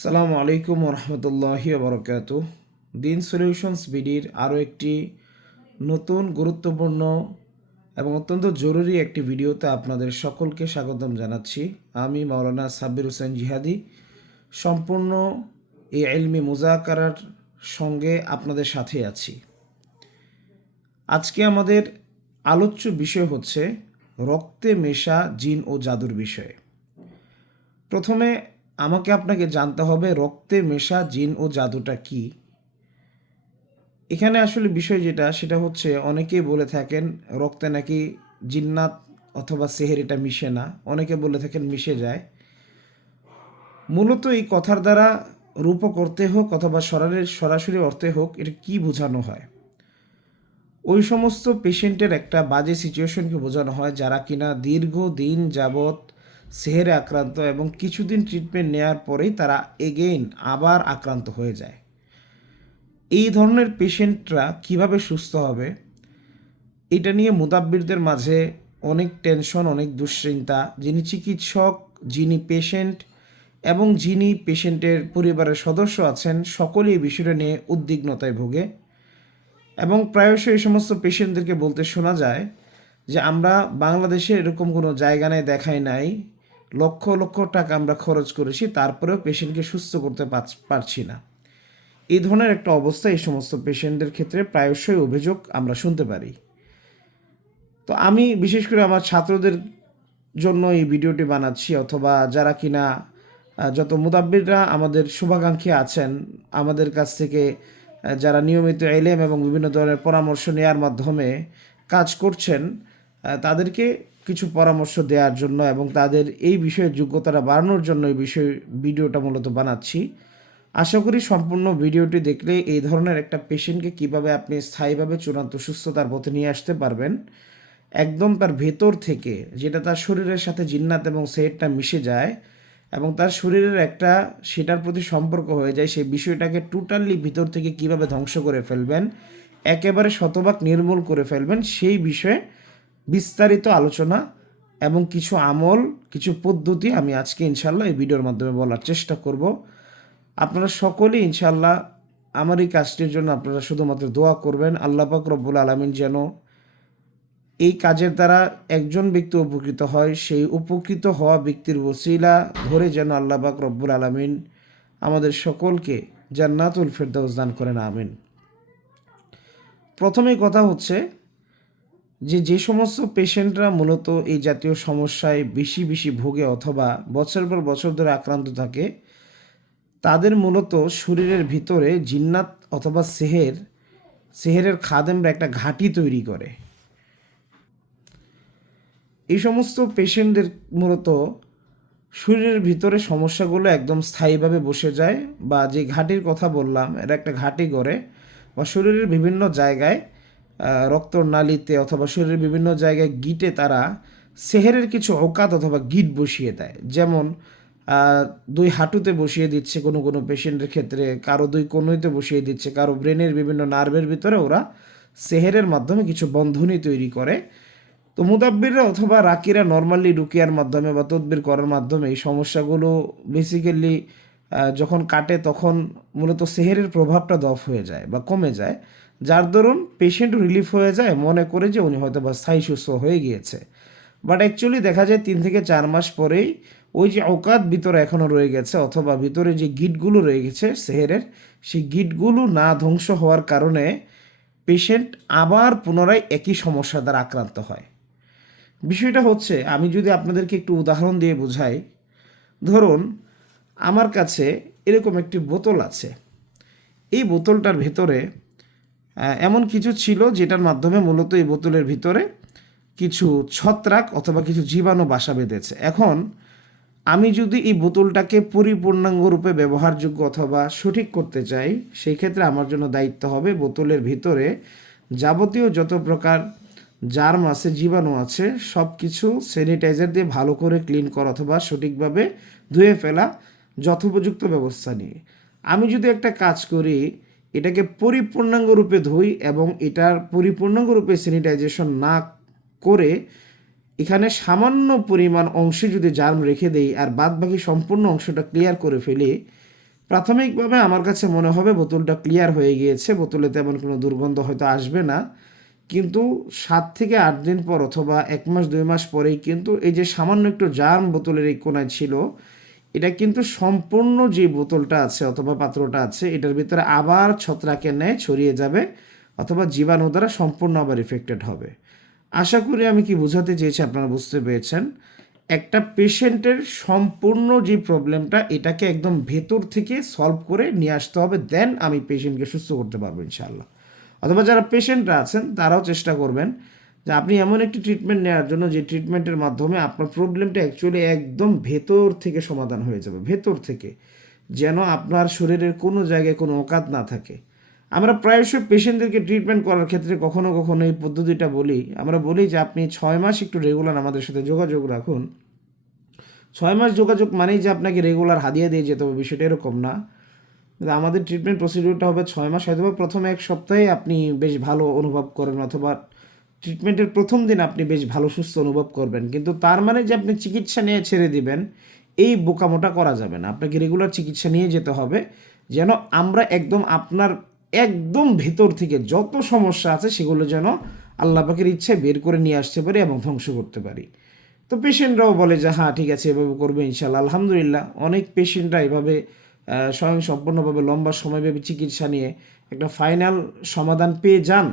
সালামু আলাইকুম রহমতুল্লাহি বরকাত দিন সলিউশনস বিডির আরও একটি নতুন গুরুত্বপূর্ণ এবং অত্যন্ত জরুরি একটি ভিডিওতে আপনাদের সকলকে স্বাগতম জানাচ্ছি। আমি মাওলানা সাব্বির হোসেন জিহাদি। সম্পূর্ণ এই এলমি মুজাকারার সঙ্গে আপনাদের সাথে আছি। আজকে আমাদের আলোচ্য বিষয় হচ্ছে রক্তে মেশা জিন ও জাদুর বিষয়ে। প্রথমে আমাকে আপনাকে জানতে হবে রক্তে মেশা, জিন ও জাদুটা কি? এখানে আসলে বিষয় যেটা, সেটা হচ্ছে অনেকেই বলে থাকেন রক্তে নাকি জিন্নাত অথবা সেহের এটা মিশে না। অনেকে বলে থাকেন মিশে যায়। মূলত এই কথার দ্বারা রূপ করতে হোক অথবা সরাসরি সরাসরি অর্থে হোক, এটা কি বোঝানো হয়? ওই সমস্ত পেশেন্টের একটা বাজে সিচুয়েশনকে বোঝানো হয় যারা কিনা দীর্ঘ দিন যাবৎ সেহেরে আক্রান্ত এবং কিছুদিন ট্রিটমেন্ট নেওয়ার পরেই তারা এগেইন আবার আক্রান্ত হয়ে যায়। এই ধরনের পেশেন্টরা কীভাবে সুস্থ হবে? এটা নিয়ে মুদাব্বিরদের মাঝে অনেক টেনশন অনেক দুশ্চিন্তা। যিনি চিকিৎসক, যিনি পেশেন্ট এবং যিনি পেশেন্টের পরিবারের সদস্য আছেন, সকলেই এই বিষয়টা নিয়ে উদ্বিগ্নতায় ভোগে। এবং প্রায়শই এই সমস্ত পেশেন্টদেরকে বলতে শোনা যায় যে, আমরা বাংলাদেশে এরকম কোনো জায়গা নেই, দেখাই নাই। লক্ষ লক্ষ টাকা আমরা খরচ করেছি, তারপরেও পেশেন্টকে সুস্থ করতে পারছ- না। এই ধরনের একটা অবস্থা এই সমস্ত পেশেন্টদের ক্ষেত্রে প্রায়শই অভিযোগ আমরা শুনতে পারি। তো আমি বিশেষ করে আমার ছাত্রদের জন্য এই ভিডিওটি বানাচ্ছি, অথবা যারা কিনা যত মুদাব্বিররা আমাদের শুভাকাঙ্ক্ষী আছেন, আমাদের কাছ থেকে যারা নিয়মিত এলেম এবং বিভিন্ন ধরনের পরামর্শ নেওয়ার মাধ্যমে কাজ করছেন তাদেরকে কিছু পরামর্শ দেওয়ার জন্য এবং তাদের এই বিষয়ে যোগ্যতাটা বাড়ানোর জন্য এই বিষয়ে ভিডিওটা মূলত বানাচ্ছি। আশা করি সম্পূর্ণ ভিডিওটি দেখলে এই ধরনের একটা পেশেন্টকে কীভাবে আপনি স্থায়ীভাবে চূড়ান্ত সুস্থতার পথে নিয়ে আসতে পারবেন, একদম তার ভেতর থেকে যেটা তার শরীরের সাথে জিন্নাত এবং সেটটা মিশে যায় এবং তার শরীরের একটা সেটার প্রতি সম্পর্ক হয়ে যায়, সেই বিষয়টাকে টোটালি ভিতর থেকে কীভাবে ধ্বংস করে ফেলবেন, একেবারে শতভাগ নির্মূল করে ফেলবেন, সেই বিষয়ে বিস্তারিত আলোচনা এবং কিছু আমল, কিছু পদ্ধতি আমি আজকে ইনশাল্লাহ এই ভিডিওর মাধ্যমে বলার চেষ্টা করব। আপনারা সকলেই ইনশাল্লাহ আমার এই কাজটির জন্য আপনারা শুধুমাত্র দোয়া করবেন, আল্লাহ পাক রব্বুল আলমিন যেন এই কাজের দ্বারা একজন ব্যক্তি উপকৃত হয়, সেই উপকৃত হওয়া ব্যক্তির ওসিলা ধরে যেন আল্লাহ পাক রব্বুল আলমিন আমাদের সকলকে জান্নাতুল ফেরদাউস দান করেন, আমিন। প্রথমেই কথা হচ্ছে যে যে সমস্ত পেশেন্টরা মূলত এই জাতীয় সমস্যায় বেশি বেশি ভোগে অথবা বছর পর বছর ধরে আক্রান্ত থাকে, তাদের মূলত শরীরের ভিতরে জিন্নাত অথবা সেহের, সেহেরের খাদেমরা একটা ঘাঁটি তৈরি করে। এই সমস্ত পেশেন্টদের মূলত শরীরের ভিতরে সমস্যাগুলো একদম স্থায়ীভাবে বসে যায় বা যে ঘাটির কথা বললাম, এরা একটা ঘাটি করে বা শরীরের বিভিন্ন জায়গায় আহ, রক্তর নালিতে অথবা শরীরের বিভিন্ন জায়গায় গিটে তারা সেহেরের কিছু ওকাত অথবা গিট বসিয়ে দেয়। যেমন দুই হাঁটুতে বসিয়ে দিচ্ছে কোনো কোনো পেশেন্টের ক্ষেত্রে কারও দুই কনুইতে বসিয়ে দিচ্ছে কারও ব্রেনের বিভিন্ন নার্ভের ভিতরে ওরা সেহেরের মাধ্যমে কিছু বন্ধনী তৈরি করে। তো মুদাব্বিররা অথবা রাকিরা নর্মালি রুকিয়ার মাধ্যমে বা তদবির করার মাধ্যমে এই সমস্যাগুলো বেসিক্যালি যখন কাটে তখন মূলত সেহেরের প্রভাবটা দফ হয়ে যায় বা কমে যায়। যার দরুন পেশেন্ট রিলিফ হয়ে যায়, মনে করে যে উনি হয়তো বা স্থায়ী সুস্থ হয়ে গিয়েছে। বাট অ্যাকচুয়ালি দেখা যায় তিন থেকে চার মাস পরেই ওই যে অকাত ভিতরে এখনও রয়ে গেছে, অথবা ভিতরে যে গিটগুলো রয়ে গেছে, সেহেরের, সেই গিটগুলো না ধ্বংস হওয়ার কারণে পেশেন্ট আবার পুনরায় একই সমস্যা দ্বারা আক্রান্ত হয়। বিষয়টা হচ্ছে, আমি যদি আপনাদেরকে একটু উদাহরণ দিয়ে বোঝাই, ধরুন আমার কাছে এরকম একটি বোতল আছে। এই বোতলটার ভেতরে এমন কিছু ছিল যেটার মাধ্যমে মূলত এই বোতলের ভিতরে কিছু ছত্রাক অথবা কিছু জীবাণু বাসা বেঁধেছে। এখন আমি যদি এই বোতলটাকে পরিপূর্ণাঙ্গ রূপে ব্যবহারযোগ্য অথবা সঠিক করতে চাই, সেই ক্ষেত্রে আমার জন্য দায়িত্ব হবে বোতলের ভিতরে যাবতীয় যত প্রকার জার্ম আছে, জীবাণু আছে সব কিছু স্যানিটাইজার দিয়ে ভালো করে ক্লিন করা অথবা সঠিকভাবে ধুয়ে ফেলা যথোপযুক্ত ব্যবস্থা নিয়ে। আমি যদি একটা কাজ করি এটাকে পরিপূর্ণাঙ্গ রূপে ধুই এবং এটার পরিপূর্ণাঙ্গ রূপে স্যানিটাইজেশন না করে এখানে সামান্য পরিমাণ অংশে যদি জার্ম রেখে দেই আর বাদ বাকি সম্পূর্ণ অংশটা ক্লিয়ার করে ফেলি, প্রাথমিকভাবে আমার কাছে মনে হবে বোতলটা ক্লিয়ার হয়ে গিয়েছে, বোতলে তেমন কোনো দুর্গন্ধ হয়তো আসবে না। কিন্তু সাত থেকে আট দিন পর অথবা এক মাস, দুই মাস পরেই কিন্তু এই যে সামান্য একটু জার্ম বোতলের এই কোনায় ছিল এটা কিন্তু সম্পূর্ণ যে বোতলটা আছে অথবা পাত্রটা আছে, এটার ভিতরে আবার ছত্রাকের ন্যায় ছড়িয়ে যাবে অথবা জীবাণু দ্বারা সম্পূর্ণ আবার এফেক্টেড হবে। আশা করি আমি কি বোঝাতে চেয়েছি আপনারা বুঝতে পেরেছেন। একটা পেশেন্টের সম্পূর্ণ যে প্রবলেমটা, এটাকে একদম ভেতর থেকে সলভ করে নিয়ে আসতে হবে, দেন আমি পেশেন্টকে সুস্থ করতে পারব ইনশাআল্লাহ। অথবা যারা পেশেন্টরা আছেন, তারাও চেষ্টা করবেন যে আপনি এমন একটি ট্রিটমেন্ট নেওয়ার জন্য যে ট্রিটমেন্টের মাধ্যমে আপনার প্রবলেমটা অ্যাকচুয়ালি একদম ভেতর থেকে সমাধান হয়ে যাবে, ভেতর থেকে। যেন আপনার শরীরের কোনো জায়গায় কোনো অকাত না থাকে। আমরা প্রায়শই পেশেন্টদেরকে ট্রিটমেন্ট করার ক্ষেত্রে কখনো কখনো এই পদ্ধতিটা বলি। আমরা বলি যে আপনি ছয় মাস একটু রেগুলার আমাদের সাথে যোগাযোগ রাখুন। ছয় মাস যোগাযোগ মানেই যে আপনাকে রেগুলার হাদিয়া দিয়ে যেতে হবে, বিষয়টা এরকম না। আমাদের ট্রিটমেন্ট প্রসিডিউরটা হবে ছয় মাস হয়তো প্রথমে এক সপ্তাহে আপনি বেশ ভালো অনুভব করেন অথবা ট্রিটমেন্টের প্রথম দিন আপনি বেশ ভালো সুস্থ অনুভব করবেন। কিন্তু তার মানে যে আপনি চিকিৎসা নিয়ে ছেড়ে দিবেন, এই বোকামোটা করা যাবে না। আপনাকে রেগুলার চিকিৎসা নিয়ে যেতে হবে, যেন আমরা একদম আপনার একদম ভেতর থেকে যত সমস্যা আছে সেগুলো যেন আল্লাহ পাকের ইচ্ছায় বের করে নিয়ে আসতে পারি এবং ধ্বংস করতে পারি। তো পেশেন্টরাও বলে যে হ্যাঁ ঠিক আছে, এভাবে করবে ইনশাল্লাহ আলহামদুলিল্লাহ, অনেক পেশেন্টরা এভাবে স্বয়ং সম্পূর্ণভাবে লম্বা সময়ব্যাপী চিকিৎসা নিয়ে একটা ফাইনাল সমাধান পেয়ে যান।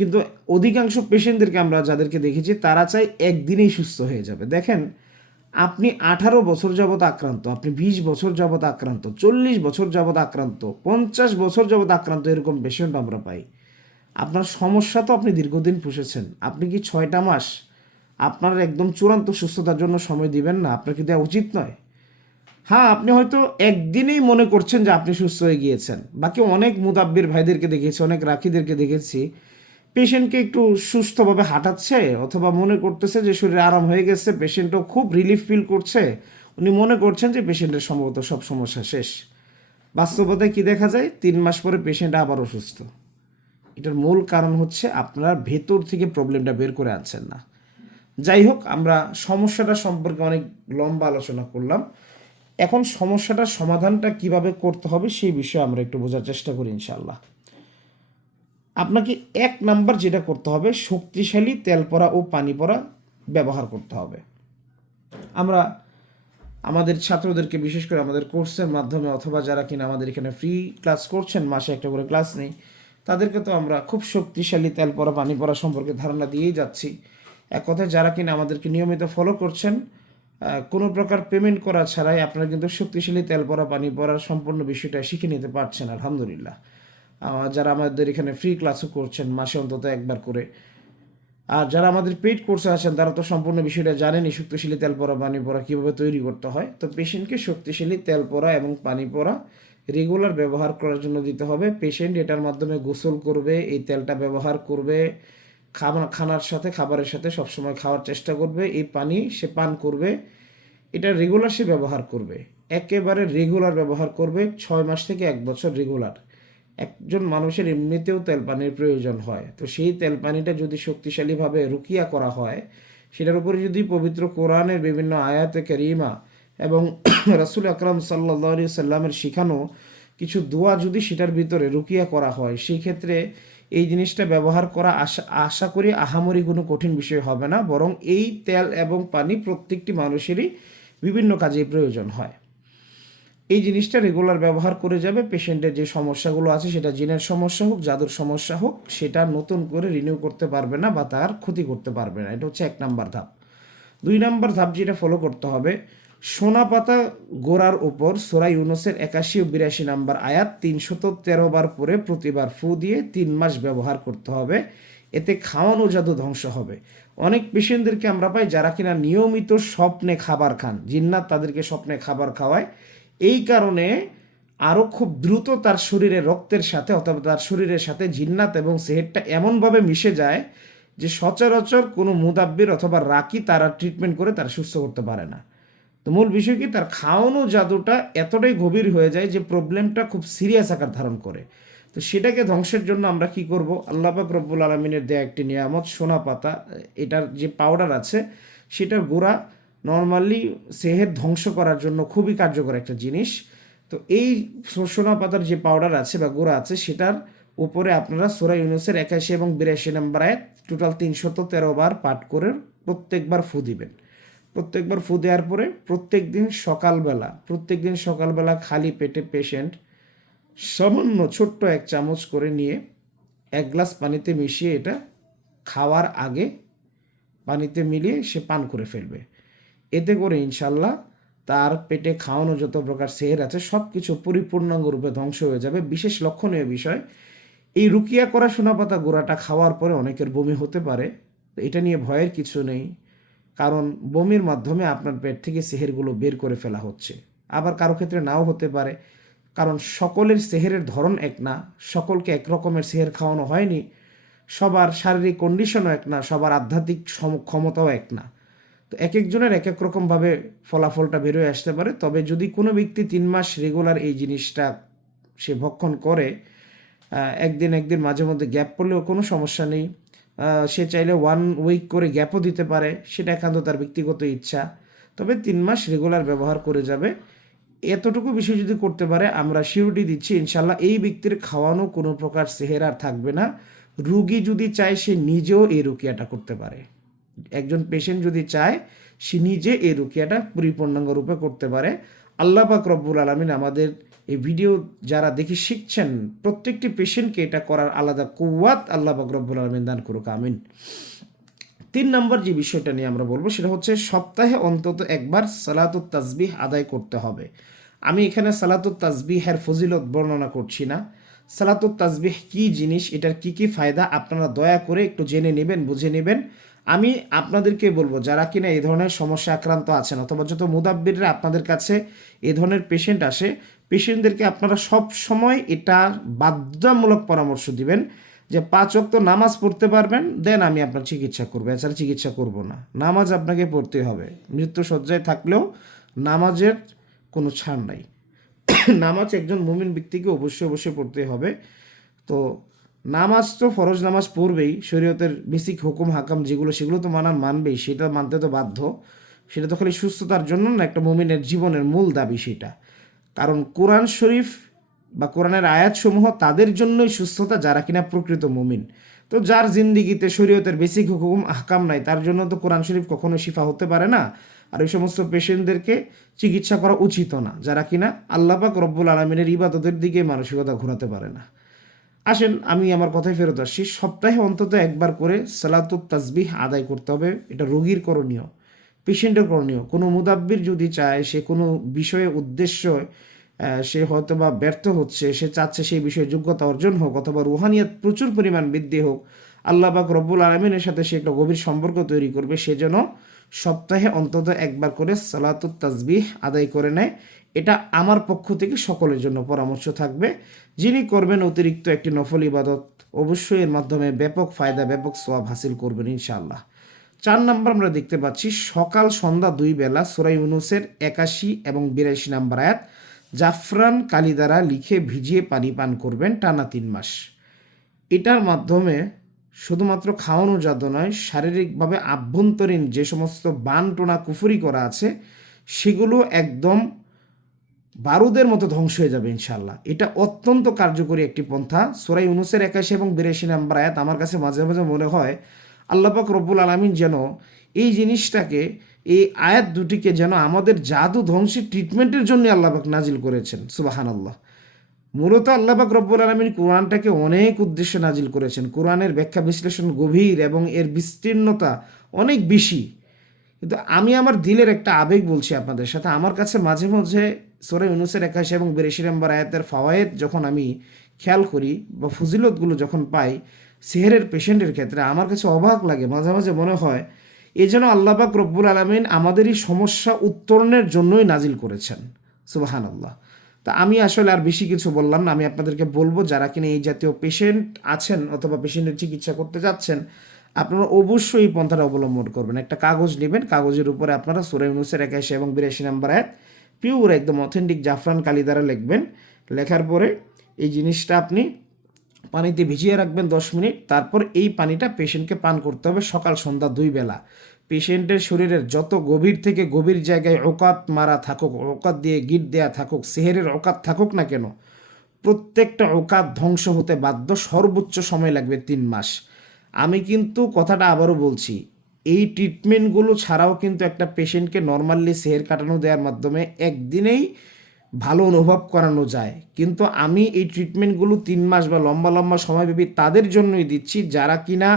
কিন্তু অধিকাংশ পেশেন্টদেরকে আমরা যাদেরকে দেখেছি, তারা চাই একদিনেই সুস্থ হয়ে যাবে। দেখেন, আপনি আঠারো বছর যাবৎ আক্রান্ত, আপনি বিশ বছর যাবৎ আক্রান্ত, চল্লিশ বছর যাবৎ আক্রান্ত, পঞ্চাশ বছর যাবৎ আক্রান্ত এরকম পেশেন্ট আমরা পাই। আপনার সমস্যা তো আপনি দীর্ঘদিন পুষেছেন। আপনি কি ছয়টা মাস আপনার একদম চূড়ান্ত সুস্থতার জন্য সময় দিবেন না? আপনার কি দেওয়া উচিত নয়? হ্যাঁ আপনি হয়তো একদিনেই মনে করছেন যে আপনি সুস্থ হয়ে গিয়েছেন। বাকি অনেক মুদাব্বির ভাইদেরকে দেখেছি, অনেক রাখিদেরকে দেখেছি। পেশেন্টকে একটু সুস্থভাবে হাঁটাচ্ছে অথবা মনে করতেছে যে শরীরে আরাম হয়ে গেছে, পেশেন্টও খুব রিলিফ ফিল করছে। উনি মনে করছেন যে পেশেন্টের সম্ভবত সব সমস্যা শেষ। বাস্তবতায় কি দেখা যায়? তিন মাস পরে পেশেন্ট আবার অসুস্থ। এটার মূল কারণ হচ্ছে আপনার ভেতর থেকে প্রবলেমটা বের করে আনছেন না। যাই হোক, আমরা সমস্যাটা সম্পর্কে অনেক লম্বা আলোচনা করলাম। এখন সমস্যাটার সমাধানটা কীভাবে করতে হবে সেই বিষয়ে আমরা একটু বোঝার চেষ্টা করি ইনশাল্লাহ আপনাকে এক নাম্বার যেটা করতে হবে, শক্তিশালী তেল পরা ও পানি পরা ব্যবহার করতে হবে। আমরা আমাদের ছাত্রদেরকে, বিশেষ করে আমাদের কোর্সের মাধ্যমে অথবা যারা কিনা আমাদের এখানে ফ্রি ক্লাস করছেন, মাসে একটা করে ক্লাস নেই, তাদেরকে তো আমরা খুব শক্তিশালী তেল পরা, পানি পরা সম্পর্কে ধারণা দিয়েই যাচ্ছি। এক কথায় যারা কিনা আমাদেরকে নিয়মিত ফলো করছেন কোনো প্রকার পেমেন্ট করা ছাড়াই আপনারা কিন্তু শক্তিশালী তেল পরা, পানি পড়ার সম্পূর্ণ বিষয়টা শিখে নিতে পারছেন, আলহামদুলিল্লাহ। যারা আমাদের এখানে ফ্রি ক্লাসও করছেন মাসে অন্তত একবার করে। আর যারা আমাদের পেইড কোর্সে আছেন, তারা তো সম্পূর্ণ বিষয়টা জানেনই শক্তিশালী তেল পরা পানি পরা কীভাবে তৈরি করতে হয়। তো পেশেন্টকে শক্তিশালী তেল পরা এবং পানি পরা রেগুলার ব্যবহার করার জন্য দিতে হবে। পেশেন্ট এটার মাধ্যমে গোসল করবে, এই তেলটা ব্যবহার করবে, খাবার, খানার সাথে, খাবারের সাথে সবসময় খাওয়ার চেষ্টা করবে, এই পানি সে পান করবে, এটা রেগুলার সে ব্যবহার করবে। একেবারে রেগুলার ব্যবহার করবে, ছয় মাস থেকে এক বছর রেগুলার একজন মানুষের এমনিতেও তেল পানির প্রয়োজন হয়। তো সেই তেল পানিটা যদি শক্তিশালীভাবে রুকিয়া করা হয়, সেটার উপরে যদি পবিত্র কোরআনের বিভিন্ন আয়াতে কারিমা এবং রাসুল আকরাম সাল্লা সাল্লামের শিখানো কিছু দোয়া যদি সেটার ভিতরে রুকিয়া করা হয়, সেই ক্ষেত্রে এই জিনিসটা ব্যবহার করা আশা আশা করি আহামরি কোনো কঠিন বিষয় হবে না, বরং এই তেল এবং পানি প্রত্যেকটি মানুষেরই বিভিন্ন কাজে প্রয়োজন হয়। এই জিনিসটা রেগুলার ব্যবহার করে যাবে। পেশেন্টের যে সমস্যাগুলো আছে, সেটা জিনের সমস্যা হোক, জাদুর সমস্যা হোক, সেটা নতুন করে রিনিউ করতে পারবে না বা তার ক্ষতি করতে পারবে না। এটা হচ্ছে এক নাম্বার ধাপ। দুই নাম্বার ধাপ যেটা ফলো করতে হবে সোনা পাতা গোড়ার উপর সোরা ইউনুসের একাশি ও বিরাশি নাম্বার আয়াত তিনশত তেরো বার পরে প্রতিবার ফু দিয়ে তিন মাস ব্যবহার করতে হবে। এতে খাওয়ানো জাদু ধ্বংস হবে। অনেক পেশেন্টদেরকে আমরা পাই যারা কিনা নিয়মিত স্বপ্নে খাবার খান, জিন্নাত তাদেরকে স্বপ্নে খাবার খাওয়ায়। এই কারণে আরও খুব দ্রুত তার শরীরে রক্তের সাথে অথবা তার শরীরের সাথে জিন্নাত এবং সেহেরটা এমনভাবে মিশে যায় যে সচরাচর কোনো মুদাব্বির অথবা রাকি তারা ট্রিটমেন্ট করে তারা সুস্থ করতে পারে না। তো মূল বিষয় কি? তার খাওয়ানো জাদুটা এতটাই গভীর হয়ে যায় যে প্রবলেমটা খুব সিরিয়াস আকার ধারণ করে। তো সেটাকে ধ্বংসের জন্য আমরা কি করব? আল্লাহ পাক রব্বুল আলমিনের দেয়া একটি নিয়ামত, সোনা পাতা, এটার যে পাউডার আছে, সেটার গোড়া নর্মালি সেহের ধ্বংস করার জন্য খুবই কার্যকর একটা জিনিস। তো এই সোনা পাতার যে পাউডার আছে বা গুঁড়া আছে, সেটার উপরে আপনারা সোরা ইউনুসের একাশি এবং বিরাশি নাম্বার আয়াত টোটাল তিনশত তেরো বার পাঠ করে প্রত্যেকবার ফু দিবেন। প্রত্যেকবার ফু দেওয়ার পরে প্রত্যেক দিন সকালবেলা, প্রত্যেক দিন সকালবেলা খালি পেটে পেশেন্ট সামান্য ছোট্ট এক চামচ করে নিয়ে এক গ্লাস পানিতে মিশিয়ে এটা খাওয়ার আগে পানিতে মিলিয়ে সে পান করে ফেলবে। এতে করে ইনশাল্লাহ তার পেটে খাওয়ানো যত প্রকার সেহের আছে সব কিছু পরিপূর্ণাঙ্গ রূপে ধ্বংস হয়ে যাবে। বিশেষ লক্ষণীয় বিষয়, এই রুকিয়া করা সোনাপাতা গোড়াটা খাওয়ার পরে অনেকের বমি হতে পারে। এটা নিয়ে ভয়ের কিছু নেই, কারণ বমির মাধ্যমে আপনার পেট থেকে সেহেরগুলো বের করে ফেলা হচ্ছে। আবার কারও ক্ষেত্রে নাও হতে পারে, কারণ সকলের সেহেরের ধরন এক না, সকলকে এক রকমের সেহের খাওয়ানো হয়নি, সবার শারীরিক কন্ডিশনও এক না, সবার আধ্যাত্মিক ক্ষমতাও এক না। তো এক একজনের এক এক রকমভাবে ফলাফলটা বেরোয় আসতে পারে। তবে যদি কোনো ব্যক্তি তিন মাস রেগুলার এই জিনিসটা সে ভক্ষণ করে একদিন একদিন মাঝে মধ্যে গ্যাপ পড়লেও কোনো সমস্যা নেই। সে চাইলে ওয়ান উইক করে গ্যাপও দিতে পারে, সেটা একান্ত তার ব্যক্তিগত ইচ্ছা। তবে তিন মাস রেগুলার ব্যবহার করে যাবে। এতটুকু বিষয় যদি করতে পারে, আমরা শিউরিটি দিচ্ছি ইনশাল্লাহ এই ব্যক্তির খাওয়ানো কোনো প্রকার সেহের আর থাকবে না। রুগী যদি চায়, সে নিজেও এই রুকিয়াটা করতে পারে। একজন পেশেন্ট যদি চায়, সে নিজে এই রুকিয়াটা পরিপূর্ণাঙ্গ রূপে করতে পারে। আল্লাহ পাক রব্বুল আলমিন আমাদের এই ভিডিও যারা দেখে শিখছেন, প্রত্যেকটি পেশেন্টকে এটা করার আলাদা কুয়াত আল্লাহ পাক রব্বুল আলমিন দান করুক, আমিন। তিন নম্বর যে বিষয়টা নিয়ে আমরা বলব, সেটা হচ্ছে সপ্তাহে অন্তত একবার সালাতুত তাজবিহ আদায় করতে হবে। আমি এখানে সালাতুত তাসবিহের ফজিলত বর্ণনা করছি না। সালাতুত তাজবিহ কি জিনিস, এটার কি কি ফায়দা, আপনারা দয়া করে একটু জেনে নেবেন, বুঝে নেবেন। আমি আপনাদেরকে বলব, যারা কিনা এই ধরনের সমস্যা আক্রান্ত আছেন অথবা যত মুদাব্বিররা আপনাদের কাছে এ ধরনের পেশেন্ট আসে পেশেন্টদেরকে আপনারা সব সময় এটা বাধ্যতামূলক পরামর্শ দিবেন যে পাঁচ অক্ত নামাজ পড়তে পারবেন, দেন আমি আপনার চিকিৎসা করব। এছাড়া চিকিৎসা করব না। নামাজ আপনাকে পড়তে হবে। মৃত্যু সজ্জায় থাকলেও নামাজের কোনো ছাড় নাই। নামাজ একজন মুমিন ব্যক্তিকে অবশ্যই অবশ্যই পড়তে হবে। তো নামাজ তো ফরজ নামাজ পড়বেই, শরীয়তের বেসিক হুকুম, হাকাম যেগুলো, সেগুলো তো মানা মানবেই, সেটা মানতে তো বাধ্য। সেটা তো খালি সুস্থতার জন্য না, একটা মুমিনের জীবনের মূল দাবি সেটা। কারণ কোরআন শরীফ বা কোরআনের আয়াতসমূহ তাদের জন্যই সুস্থতা, যারা কিনা প্রকৃত মুমিন। তো যার জিন্দিগিতে শরীয়তের বেসিক হুকুম, হাকাম নাই, তার জন্য তো কোরআন শরীফ কখনো শিফা হতে পারে না। আর ওই সমস্ত পেশেন্টদেরকে চিকিৎসা করা উচিত না, যারা কিনা আল্লাপাক রব্বুল আলমিনের ইবাদতের দিকে মানসিকতা ঘোরাতে পারে না। আসেন, আমি আমার কথায় ফেরত আসছি সপ্তাহে অন্তত একবার করে সালাতুত তাজবিহ আদায় করতে হবে। এটা রোগীর করণীয়, পেশেন্টের করণীয়। কোনো মুদাব্বির যদি চায়, সে কোনো বিষয়ে উদ্দেশ্য সে হয়তো বা ব্যর্থ হচ্ছে, সে চাচ্ছে সেই বিষয়ে যোগ্যতা অর্জন হোক অথবা রুহানিয়াত প্রচুর পরিমাণ বৃদ্ধি হোক, আল্লাহ পাক রব্বুল আলমিনের সাথে সে একটা গভীর সম্পর্ক তৈরি করবে সেজন্য সপ্তাহে অন্তত একবার করে সালাতুত তাজবিহ আদায় করে নেয়। এটা আমার পক্ষ থেকে সকলের জন্য পরামর্শ থাকবে। যিনি করবেন অতিরিক্ত একটি নফল ইবাদত, অবশ্যই এর মাধ্যমে ব্যাপক ফায়দা, ব্যাপক সোয়াব হাসিল করবেন ইনশাআল্লাহ। চার নম্বর আমরা দেখতে পাচ্ছি, সকাল সন্ধ্যা দুই বেলা সুরাই ইউনুসের একাশি এবং বিরাশি নম্বর আয়াত, জাফরান কালি দ্বারা লিখে ভিজিয়ে পানি পান করবেন টানা তিন মাস। এটার মাধ্যমে শুধুমাত্র খাওয়ানো যাত নয়, শারীরিকভাবে আভ্যন্তরীণ যে সমস্ত বান, টোনা, কুফুরি করা আছে, সেগুলো একদম বারুদের মতো ধ্বংস হয়ে যাবে ইনশাল্লাহ এটা অত্যন্ত কার্যকরী একটি পন্থা। সোরাই উনুসের একাশি এবং বিরাশি নাম্বার আয়াত আমার কাছে মাঝে মাঝে মনে হয় আল্লাপাক রব্বুল আলমিন যেন এই জিনিসটাকে, এই আয়াত দুটিকে যেন আমাদের জাদু ধ্বংসের ট্রিটমেন্টের জন্য আল্লাপাক নাজিল করেছেন। সুবাহান আল্লাহ মূলত আল্লাপাক রব্বুল আলমিন কোরআনটাকে অনেক উদ্দেশ্যে নাজিল করেছেন। কোরআনের ব্যাখ্যা বিশ্লেষণ গভীর এবং এর বিস্তীর্ণতা অনেক বেশি। কিন্তু আমি আমার দিলের একটা আবেগ বলছি আপনাদের সাথে। আমার কাছে মাঝে মাঝে সোরে ইউনুসের একাশি এবং বিরাশি নম্বর আয়াতের ফাওয়ায়েদ যখন আমি খেয়াল করি বা ফজিলতগুলো যখন পাই, সেহেরের পেশেন্টের ক্ষেত্রে আমার কাছে অবাক লাগে, মাঝে মাঝে মনে হয় এই যেন আল্লাপাক রব্বুল আলমিন আমাদের এই সমস্যা উত্তরণের জন্যই নাজিল করেছেন। সুবাহান আল্লাহ তা আমি আসলে আর বেশি কিছু বললাম না, আমি আপনাদেরকে বলব, যারা কিনা এই জাতীয় পেশেন্ট আছেন অথবা পেশেন্টের চিকিৎসা করতে যাচ্ছেন, আপনারা অবশ্যই এই পন্থাটা অবলম্বন করবেন। একটা কাগজ নেবেন, কাগজের উপরে আপনারা সুরাই ইউনুসের একাশি এবং বিরাশি নাম্বার এক পিওর একদম অথেন্টিক জাফরান কালি দ্বারা লিখবেন। লেখার পরে এই জিনিসটা আপনি পানিতে ভিজিয়ে রাখবেন দশ মিনিট, তারপর এই পানিটা পেশেন্টকে পান করতে হবে সকাল সন্ধ্যা দুই বেলা। পেশেন্টের শরীরের যত গভীর থেকে গভীর জায়গায় ওকাত মারা থাকুক ওকাত দিয়ে গিট দেয়া থাকুক, সেহেরের ওকাত থাকুক না কেন, প্রত্যেকটা ওকাত ধ্বংস হতে বাধ্য সর্বোচ্চ সময় লাগবে তিন মাস। আমি কিন্তু কথাটা আবারও বলছি এই ট্রিটমেন্টগুলো ছাড়াও কিন্তু একটা পেশেন্টকে নর্মালি সেহের কাটানো দেওয়ার মাধ্যমে একদিনেই ভালো অনুভব করানো যায়। কিন্তু আমি এই ট্রিটমেন্টগুলো তিন মাস বা লম্বা লম্বা সময়ব্যাপী তাদের জন্যই দিচ্ছি যারা কিনা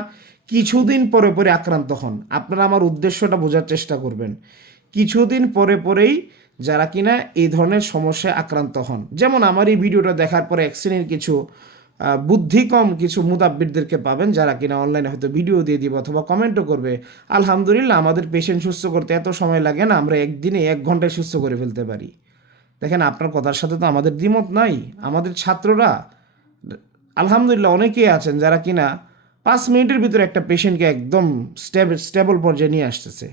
কিছুদিন পরে পরে আক্রান্ত হন। আপনারা আমার উদ্দেশ্যটা বোঝার চেষ্টা করবেন। কিছুদিন পরে পরেই যারা কিনা এই ধরনের সমস্যায় আক্রান্ত হন। যেমন আমার এই ভিডিওটা দেখার পরে শ্রেণির কিছু বুদ্ধি কম কিছু মুতাব্বিরদেরকে পাবেন যারা কিনা অনলাইনে হয়তো ভিডিও দিয়ে দিবে অথবা কমেন্টও করবে। আলহামদুলিল্লাহ, আমাদের পেশেন্ট সুস্থ করতে এত সময় লাগে না, আমরা একদিনে এক ঘন্টায় সুস্থ করে ফেলতে পারি। দেখেন, আপনার কথার সাথে তো আমাদের দ্বিমত নাই, আমাদের ছাত্ররা, আলহামদুলিল্লাহ অনেকেই আছেন যারা কিনা পাঁচ মিনিটের ভিতরে একটা পেশেন্টকে একদম স্টেবল পর্যায়ে নিয়ে আসতেছে।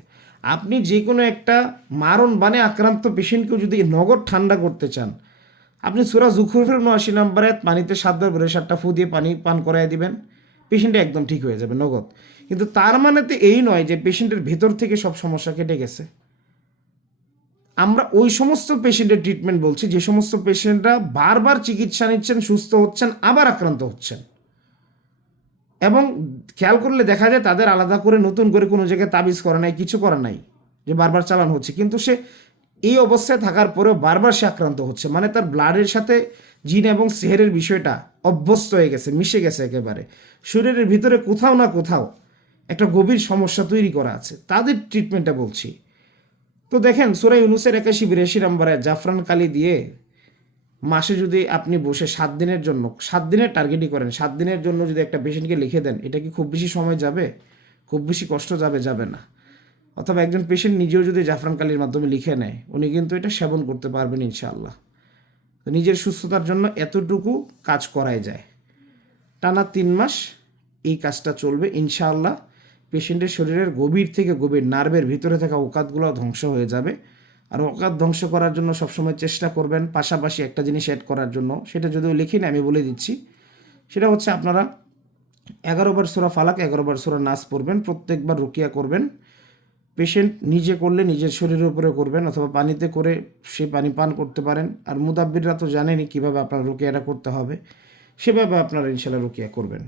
আপনি যে কোনো একটা মারণ বানে আক্রান্ত পেশেন্টকেও যদি নগদ ঠান্ডা করতে চান আপনি সুরা জুখুরের উনআশি নম্বরে পানিতে সাতবার ভরে সাতটা ফু দিয়ে পানি পান করাই দিবেন, পেশেন্টটা একদম ঠিক হয়ে যাবে, নগদ। কিন্তু তার মানে তো এই নয় যে পেশেন্টের ভেতর থেকে সব সমস্যা কেটে গেছে। আমরা ওই সমস্ত পেশেন্টের ট্রিটমেন্ট বলছি, যে সমস্ত পেশেন্টরা বারবার চিকিৎসা নিচ্ছেন, সুস্থ হচ্ছেন, আবার আক্রান্ত হচ্ছেন। এবং খেয়াল করলে দেখা যায় তাদের আলাদা করে নতুন করে কোনো জায়গায় তাবিজ করা নাই, কিছু করা নাই, যে বারবার চালানো হচ্ছে। কিন্তু সে এই অবস্থায় থাকার পরেও বারবার সে আক্রান্ত হচ্ছে। মানে তার ব্লাডের সাথে জিন এবং সেহেরের বিষয়টা অভ্যস্ত হয়ে গেছে, মিশে গেছে একেবারে। শরীরের ভিতরে কোথাও না কোথাও একটা গভীর সমস্যা তৈরি করা আছে। তাদের ট্রিটমেন্টটা বলছি। তো দেখেন সুরাই ইউনুসের একাশি বিরাশি নম্বরে জাফরান কালি দিয়ে মাসে যদি আপনি বসে সাত দিনের জন্য, সাত দিনের টার্গেটই করেন, সাত দিনের জন্য যদি একটা পেশেন্টকে লিখে দেন, এটা কি খুব বেশি সময় যাবে? খুব বেশি কষ্ট যাবে যাবে না। অথবা একজন পেশেন্ট নিজেও যদি জাফরান কালির মাধ্যমে লিখে নেয়, উনি কিন্তু এটা সেবন করতে পারবেন ইনশাআল্লাহ। তো নিজের সুস্থতার জন্য এতটুকু কাজ করাই যায়। টানা তিন মাস এই কাজটা চলবে, ইনশাআল্লাহ পেশেন্টের শরীরের গভীর থেকে গভীর নার্ভের ভিতরে থাকা ওকাতগুলো ধ্বংস হয়ে যাবে। আর ওকাত ধ্বংস করার জন্য সবসময় চেষ্টা করবেন, পাশাপাশি একটা জিনিস অ্যাড করার জন্য, সেটা যদিও লিখি না আমি বলে দিচ্ছি। সেটা হচ্ছে আপনারা এগারোবার সোরা ফালাক এগারোবার সোরা নাচ পড়বেন, প্রত্যেকবার রুকিয়া করবেন। পেশেন্ট নিজে করলে নিজের শরীরের উপরে করবেন অথবা পানিতে করে সে পানি পান করতে পারেন। আর মুদাব্বিররা তো জানেনই কীভাবে আপনার রুকিয়াটা করতে হবে। সেভাবে আপনারা ইনশাল্লাহ রুকিয়া করবেন।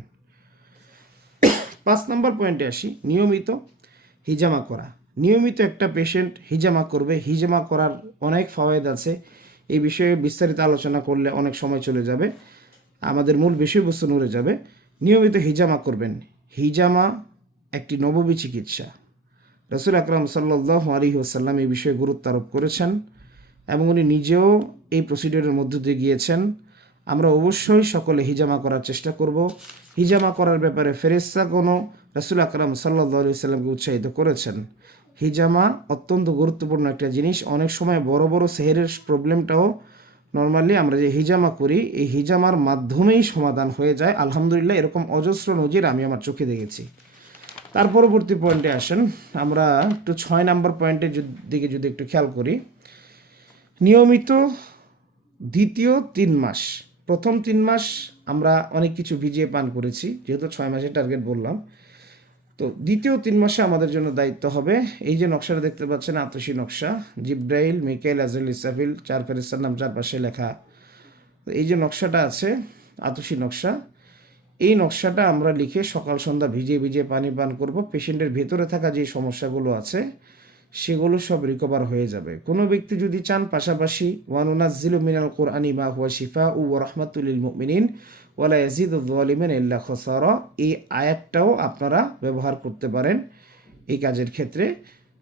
পাঁচ নম্বর পয়েন্টে আসি, নিয়মিত হিজামা করা। নিয়মিত একটা পেশেন্ট হিজামা করবে। হিজামা করার অনেক ফাওয়ায়দ আছে। এই বিষয়ে বিস্তারিত আলোচনা করলে অনেক সময় চলে যাবে। আমাদের মূল বিষয়বস্তু নড়ে যাবে। নিয়মিত হিজামা করবেন। হিজামা একটি নববী চিকিৎসা। রসুল আকরাম সাল্লাহ আলী ওসাল্লাম এই বিষয়ে গুরুত্ব আরোপ করেছেন এবং উনি নিজেও এই প্রসিডিওরের মধ্য দিয়ে গিয়েছেন। আমরা অবশ্যই সকলে হিজামা করার চেষ্টা করব। হিজামা করার ব্যাপারে ফেরেস্তা কোনো রসুল আকরাম সাল্লাহ আলি সাল্লামকে উৎসাহিত করেছেন। হিজামা অত্যন্ত গুরুত্বপূর্ণ একটা জিনিস। অনেক সময় বড় বড় সেহেরের প্রবলেমটাও নর্মালি আমরা যে হিজামা করি, এই হিজামার মাধ্যমেই সমাধান হয়ে যায়। আলহামদুলিল্লাহ, এরকম অজস্র নজির আমি আমার চোখে দেখেছি। তার পরবর্তী পয়েন্টে আসেন। আমরা একটু ছয় নম্বর পয়েন্টের দিকে যদি একটু খেয়াল করি। নিয়মিত দ্বিতীয় তিন মাস। প্রথম তিন মাস আমরা অনেক কিছু ভিজিয়ে পান করেছি, যেহেতু ছয় মাসের টার্গেট বললাম। তো দ্বিতীয় তিন মাসে আমাদের জন্য দায়িত্ব হবে, এই যে নকশাটা দেখতে পাচ্ছেন, আতসী নকশা। জিব্রাইল মিকেল আজল ইসাফিল চার ফেরিস্তার নাম চারপাশে লেখা। এই যে নকশাটা আছে, আতসী নকশা। এই নকশাটা আমরা লিখে সকাল সন্ধ্যা ভিজিয়ে ভিজিয়ে পানি পান করব। পেশেন্টের ভেতরে থাকা যে সমস্যাগুলো আছে, সেগুলো সব রিকভার হয়ে যাবে। কোনো ব্যক্তি যদি চান, পাশাপাশি ওয়ানুনাজিলু মিনাল কোরআনি মা হুয়া শিফা উ রহমাতুলিল মুমিনিন ওয়ালা ইয়াজিদু যালিমিন ইল্লা খসারা। এই আয়াতটাও আপনারা ব্যবহার করতে পারেন এই কাজের ক্ষেত্রে।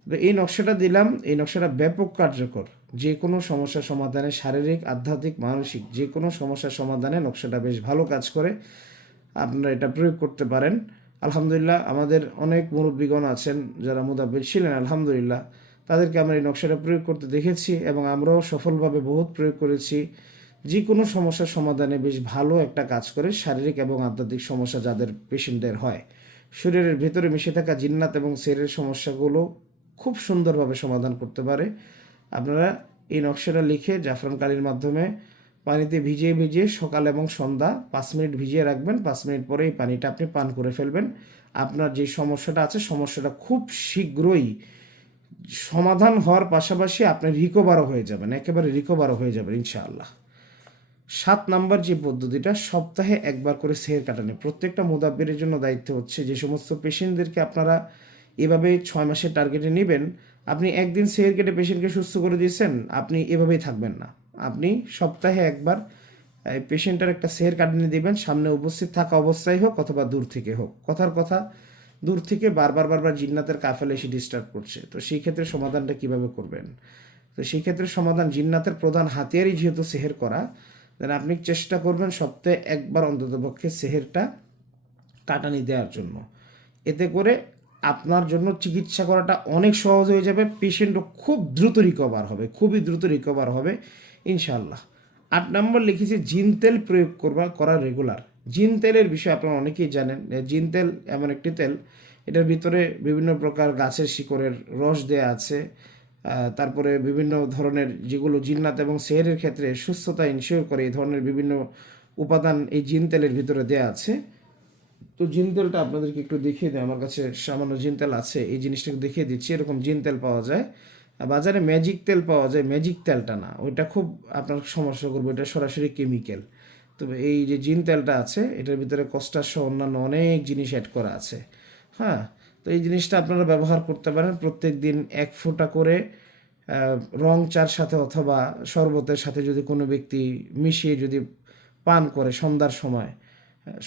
তো এই নকশাটা দিলাম। এই নকশাটা ব্যাপক কার্যকর। যে কোনো সমস্যা সমাধানে শারীরিক, আধ্যাত্মিক, মানসিক যে কোনো সমস্যার সমাধানে নকশাটা বেশ ভালো কাজ করে। আপনারা এটা প্রয়োগ করতে পারেন। আলহামদুলিল্লাহ, আমাদের অনেক মুরব্বীগণ আছেন যারা মুদাব্বির ছিলেন, আলহামদুলিল্লাহ। তাদেরকে আমরা এই নকশাটা প্রয়োগ করতে দেখেছি এবং আমরাও সফলভাবে বহুত প্রয়োগ করেছি। যে কোনো সমস্যার সমাধানে বেশ ভালো একটা কাজ করে শারীরিক এবং আধ্যাত্মিক সমস্যা যাদের পেশেন্টদের হয়। শরীরের ভেতরে মিশে থাকা জিন্নাত এবং সেরের সমস্যাগুলো খুব সুন্দরভাবে সমাধান করতে পারে। আপনারা এই নকশাটা লিখে জাফরান কালির মাধ্যমে পানিতে ভিজিয়ে ভিজিয়ে সকাল এবং সন্ধ্যা পাঁচ মিনিট ভিজিয়ে রাখবেন। পাঁচ মিনিট পরে এই পানিটা আপনি পান করে ফেলবেন। আপনার যে সমস্যাটা আছে, সমস্যাটা খুব শীঘ্রই সমাধান হওয়ার পাশাপাশি আপনি রিকভারও হয়ে যাবেন। একেবারে রিকভারও হয়ে যাবেন, ইনশাআল্লাহ। সাত নাম্বার যে পদ্ধতিটা, সপ্তাহে একবার করে সেহের কাটানো। প্রত্যেকটা মোদাব্বিরের জন্য দায়িত্ব হচ্ছে যে সমস্ত পেশেন্টদেরকে আপনারা এভাবে ছয় মাসের টার্গেটে নেবেন। আপনি একদিন সেহের কেটে পেশেন্টকে সুস্থ করে দিয়েছেন, আপনি এভাবেই থাকবেন না। আপনি সপ্তাহে একবার পেশেন্টের একটা সেহের কাটিয়ে দিবেন, সামনে উপস্থিত থাকা অবস্থায় হোক অথবা দূর থেকে হোক। কথার কথা, দূর থেকে বারবার বারবার জিন্নাতের কাফেলা এসে ডিস্টার্ব করছে। তো সেই ক্ষেত্রে সমাধানটা কীভাবে করবেন? তো সেই ক্ষেত্রে সমাধান জিন্নাতের প্রধান হাতিয়ারই যেহেতু সেহের করা দেন আপনি চেষ্টা করবেন সপ্তাহে একবার অন্ততপক্ষে সেহেরটা কাটানি দেওয়ার জন্য। এতে করে আপনার জন্য চিকিৎসা করাটা অনেক সহজ হয়ে যাবে পেশেন্টও খুব দ্রুত রিকভার হবে, খুবই দ্রুত রিকভার হবে। ইনশাল্লাহ আট নম্বর লিখেছি, জিন তেল প্রয়োগ করবা, করা রেগুলার জিন তেলের বিষয়ে আপনারা অনেকেই জানেন জিন তেল এমন একটি তেল, এটার ভিতরে বিভিন্ন প্রকার গাছের শিকড়ের রস দেয়া আছে তারপরে বিভিন্ন ধরনের যেগুলো জিন্নাত এবং সেহেরের ক্ষেত্রে সুস্থতা ইনশিওর করে, এই ধরনের বিভিন্ন উপাদান এই জিন তেলের ভিতরে দেয়া আছে। তো জিন তেলটা আপনাদেরকে একটু দেখিয়ে দিই, আমার কাছে সামান্য জিন তেল আছে, এই জিনিসটাকে দেখিয়ে দিচ্ছি, এরকম জিন তেল পাওয়া যায়। বাজারে ম্যাজিক তেল পাওয়া যায় ম্যাজিক তেলটা না। ওইটা খুব আপনার সমস্যা করবে এটা সরাসরি কেমিক্যাল তবে এই যে জিন তেলটা আছে, এটার ভিতরে কস্টার সহ অন্যান্য অনেক জিনিস অ্যাড করা আছে। হ্যাঁ? তো এই জিনিসটা আপনারা ব্যবহার করতে পারেন প্রত্যেক দিন এক ফোঁটা করে রং চার সাথে অথবা শরবতের সাথে যদি কোনো ব্যক্তি মিশিয়ে যদি পান করে সন্ধ্যার সময়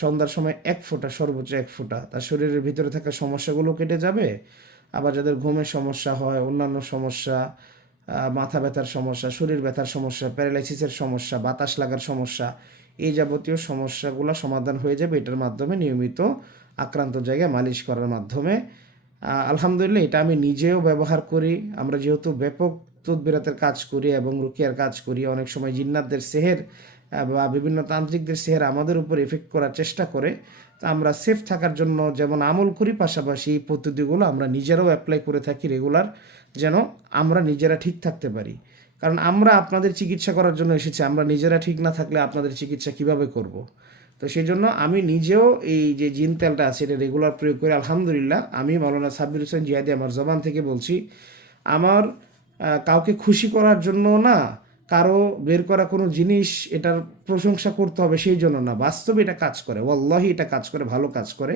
সন্ধ্যার সময় এক ফোঁটা সর্বোচ্চ এক ফোঁটা, তার শরীরের ভিতরে থাকা সমস্যাগুলো কেটে যাবে। আবার যাদের ঘুমের সমস্যা হয়, অন্যান্য সমস্যা মাথা ব্যথার সমস্যা, শরীর ব্যথার সমস্যা, প্যারালাইসিসের সমস্যা, বাতাস লাগার সমস্যা, এই যাবতীয় সমস্যাগুলো সমাধান হয়ে যাবে এটার মাধ্যমে নিয়মিত আক্রান্ত জায়গায় মালিশ করার মাধ্যমে। আলহামদুলিল্লাহ এটা আমি নিজেও ব্যবহার করি। আমরা যেহেতু ব্যাপক তদবিরাতের কাজ করি এবং রুকিয়ার কাজ করি, অনেক সময় জিন্নাতদের সেহের বা বিভিন্ন তান্ত্রিকদের সেহের আমাদের উপর এফেক্ট করার চেষ্টা করে। আমরা সেফ থাকার জন্য যেমন আমল করি, পাশাপাশি এই পদ্ধতিগুলো আমরা নিজেরাও অ্যাপ্লাই করে থাকি রেগুলার যেন আমরা নিজেরা ঠিক থাকতে পারি কারণ আমরা আপনাদের চিকিৎসা করার জন্য এসেছি, আমরা নিজেরা ঠিক না থাকলে আপনাদের চিকিৎসা কীভাবে করব। তো সেই জন্য আমি নিজেও এই যে জিন তেলটা আছে, এটা রেগুলার প্রয়োগ করি আলহামদুলিল্লাহ আমি মৌলানা সাব্বির হোসেন জিয়াদি আমার জবান থেকে বলছি, আমার কাউকে খুশি করার জন্য না কারও বের করা কোনো জিনিস এটার প্রশংসা করতে হবে সেই জন্য না। বাস্তবে এটা কাজ করে। ওয়াল্লাহি, এটা কাজ করে, ভালো কাজ করে।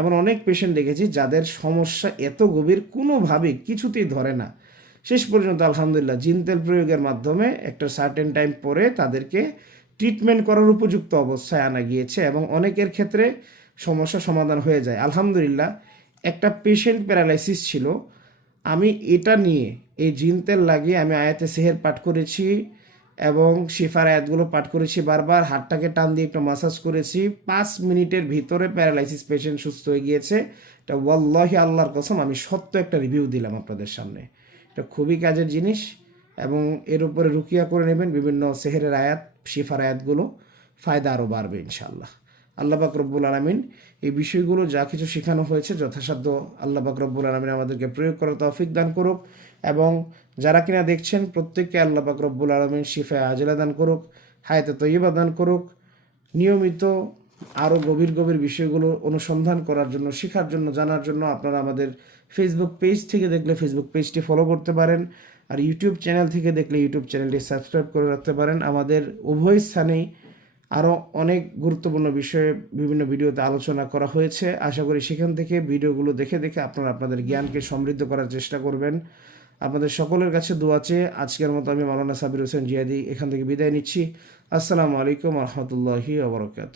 এমন অনেক পেশেন্ট দেখেছি যাদের সমস্যা এত গভীর কোনোভাবে কিছুতেই ধরে না। শেষ পর্যন্ত আলহামদুলিল্লাহ জিন তেল প্রয়োগের মাধ্যমে একটা সার্টেন টাইম পরে তাদেরকে ট্রিটমেন্ট করার উপযুক্ত অবস্থায় আনা গিয়েছে এবং অনেকের ক্ষেত্রে সমস্যা সমাধান হয়ে যায়। আলহামদুলিল্লাহ একটা পেশেন্ট প্যারালাইসিস ছিল। আমি এটা নিয়ে এই জিন তেল লাগিয়ে আমি আয়াতে সেহের পাঠ করেছি এবং শিফার আয়াতগুলো পাঠ করেছি বারবার, হাতটাকে টান দিয়ে একটু মাসাজ করেছি। পাঁচ মিনিটের ভিতরে প্যারালাইসিস পেশেন্ট সুস্থ হয়ে গিয়েছে। এটা ওয়াল্লাহি আল্লাহর কসম, আমি সত্য একটা রিভিউ দিলাম আপনাদের সামনে। এটা খুবই কাজের জিনিস এবং এর উপরে রুকিয়া করে নেবেন বিভিন্ন সেহেরের আয়াত, শিফার আয়াতগুলো। ফায়দা আরও বাড়বে ইনশাআল্লাহ। আল্লাহ পাক রব্বুল আলমিন এই বিষয়গুলো যা কিছু শেখানো হয়েছে যথাসাধ্য আল্লাহ পাক রব্বুল আলমিন আমাদেরকে প্রয়োগ করার তৌফিক দান করুক এবং যারা কিনা দেখছেন প্রত্যেককে আল্লাহ পাক রব্বুল আলমিন শিফায় আজলা দান করুক, হায়াতে তৈবা দান করুক, নিয়মিত আরও গভীর গভীর বিষয়গুলো অনুসন্ধান করার জন্য, শেখার জন্য, জানার জন্য আপনারা আমাদের ফেসবুক পেজ থেকে দেখলে ফেসবুক পেজটি ফলো করতে পারেন আর ইউটিউব চ্যানেল থেকে দেখলে ইউটিউব চ্যানেলটি সাবস্ক্রাইব করে রাখতে পারেন। আমাদের উভয় স্থানেই আরও অনেক গুরুত্বপূর্ণ বিষয়ে বিভিন্ন ভিডিওতে আলোচনা করা হয়েছে। আশা করি সেখান থেকে ভিডিওগুলো দেখে দেখে আপনারা আপনাদের জ্ঞানকে সমৃদ্ধ করার চেষ্টা করবেন। আপনাদের সকলের কাছে দোয়া চেয়ে আজকের মতো আমি মাওলানা সাবির হোসেন জিয়াদি এখান থেকে বিদায় নিচ্ছি। আসসালামু আলাইকুম রহমতুল্লাহি আবরকাত